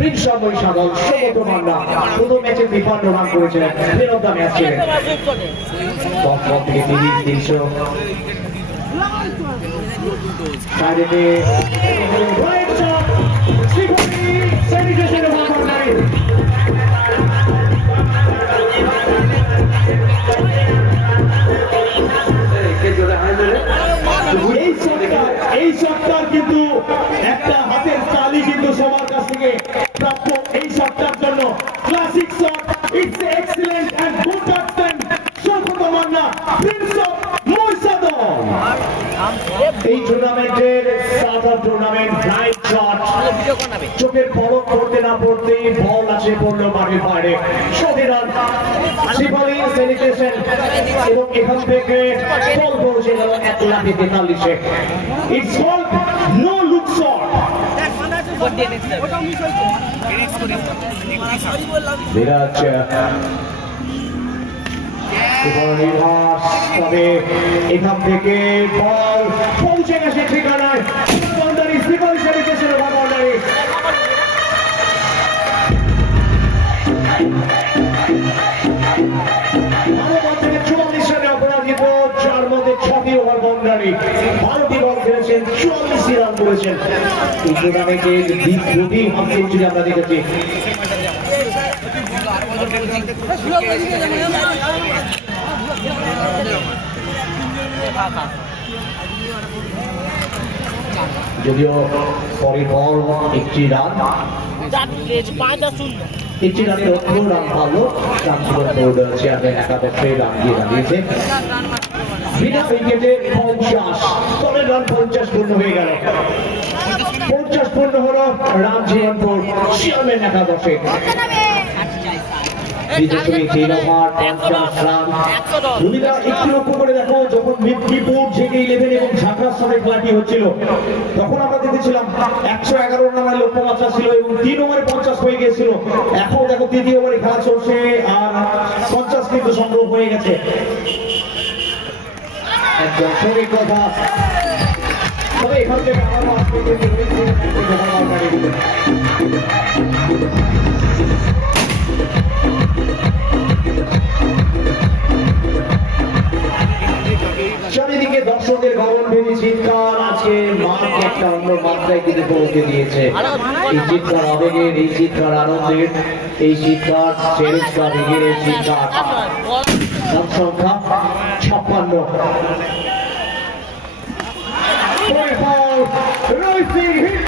Prince of Mahishadal Saugata Manna প্রথম ম্যাচে 53 run করেছিলেন, প্লেয়ার অফ দ্য ম্যাচ ছিলেন। বল থেকে 300 সাইডে right shot Sripati celebration of boundary. এই শটটার কিন্তু একটা হাতের তালি কিন্তু সবার কাছ থেকে প্রাপ্য। এই শটটার জন্য classic shot, it's excellent and good batsman Sougata Manna, prince of Mahishadal. এই টুর্নামেন্টের সাউথ টুর্নামেন্ট রাইট শট, চোখের পলক পড়তে না পড়তেই বল আছে পড়লো মাঠের বাইরে। সদিরান শ্রীপতি সেলিব্রেশন এবং এখান থেকে বল পৌঁছে গেল 1,43-এ। It's called no look shot. Virat তবে এখান থেকে বল পৌঁছে গেছে ঠিকানায়। বাউন্ডারি শ্রীপতি সেলিব্রেশন অফ বাউন্ডারি। অপরাজিত, যার মধ্যে 6টি ওভার বাউন্ডারি, 12টি বল খেলেছেন, 44 রান করেছেন। এই টুর্নামেন্টের দ্বিতীয় হাফ সেঞ্চুরি আমরা দেখেছি। যদিও পরের বল একটি রান, একটি রানের অর্থ রান ভালো, চেয়ারম্যান একাদশে রান দিয়ে দাঁড়িয়েছে। বিনা উইকেটে 50, পরের রান 50 পূর্ণ হয়ে গেল। 50 পূর্ণ হলো রান জীবনপুর চেয়ারম্যান একাদশে। একটু লক্ষ্য করে দেখো, যখন মিদপুর জেকে 11 এবং ঝাঁকড়ার সাথে খেলাটি হচ্ছিল তখন আমরা দেখেছিলাম 111 রানের লক্ষ্যমাত্রা ছিল এবং 3 ওভারে 50 হয়ে গিয়েছিল। এখন দেখো তৃতীয় ওভারে খেলা চলছে আর 50 কিন্তু সংগ্রহ হয়ে গেছে। একদম সঠিক কথা। তবে এখান থেকে আবারও আসবে চারিদিকে দর্শকদের গগন ভেবে চিৎকার। আজকে মাঠ একটা অন্য মাত্রায় কিন্তু পৌঁছে দিয়েছে। এই চিৎকার আবেগের, এই চিৎকার আনন্দের, এই চিৎকার চেরিস্কার রিগের, এই চিৎকার। সংখ্যা 56। রোহিত সিং হিট